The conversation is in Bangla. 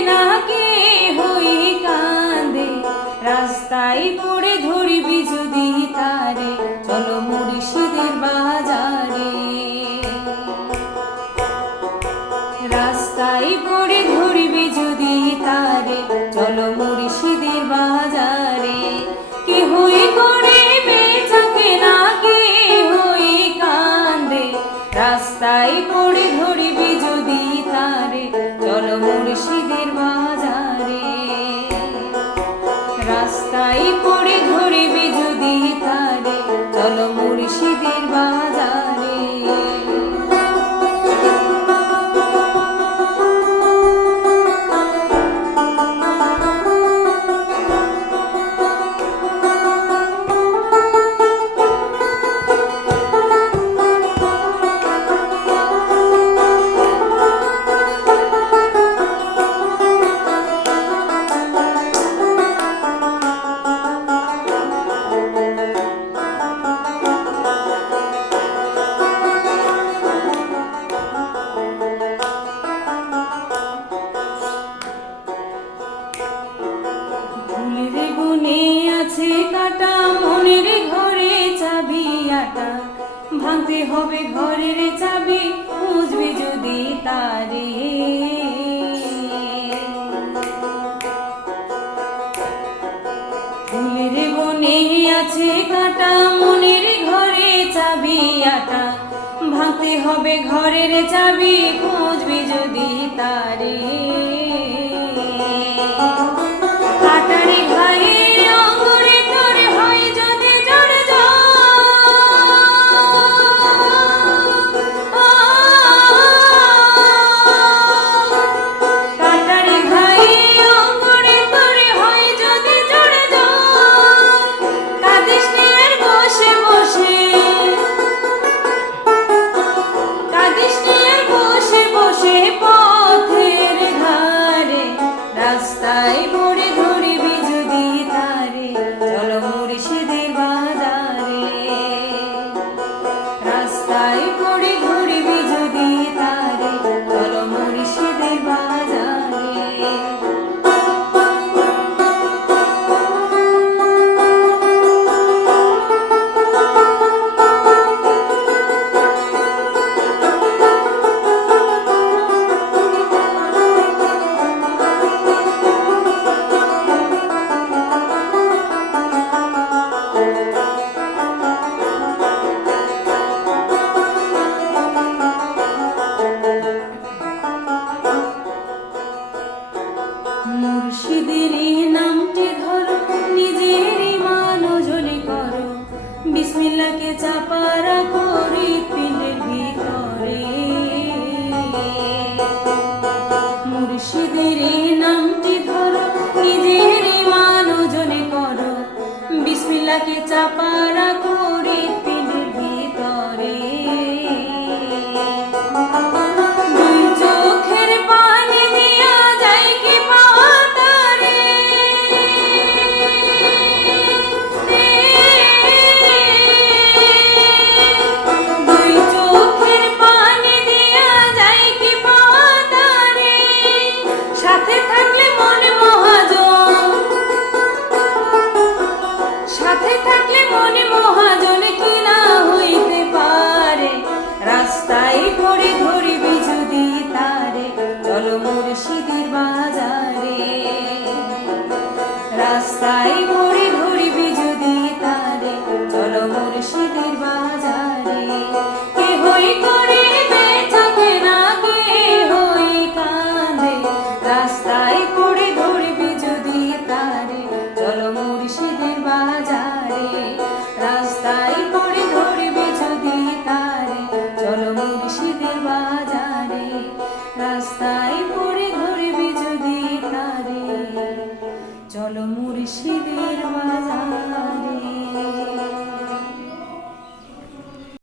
না হই কান্দে রাস্তায় পড়ে ধরবি যদি তারে, চলো মুর্শিদের বাজারে। রাস্তায় পড়ে ধরবি যদি তারে, চলো মুর্শিদের বাজারে। কে হই করে বেচাকে না কে হই কান্দে রাস্তায় পড়ে আটা ভাঙতে হবে ঘরের চাবি খুঁজবে যদি তারে। ফুলের বনে আছে কাটা, মনের ঘরে চাবি আটা। ভাঙতে হবে ঘরের চাবি খুঁজবে যদি তারে। কাটারি ঘায়ে রাস্তায় পড়ে ধরবি যদি তারে। চলো মুর্শিদের বাজারে। রাস্তায় পড়ে ধরবি মুর্শিদের নামটি নিজের মানজনে করো। বিসমিল্লাকে চাপা রাখো, হৃৎপিণ্ডের ভিতরে। নামটি ধরো নিজের মানজনে করো। বিসমিল্লাকে চাপা সাথে থাকলে মনে মহাজন কি না হইতে পারে? ধরিবি যদি তারে চলো বাজারে। রাস্তায়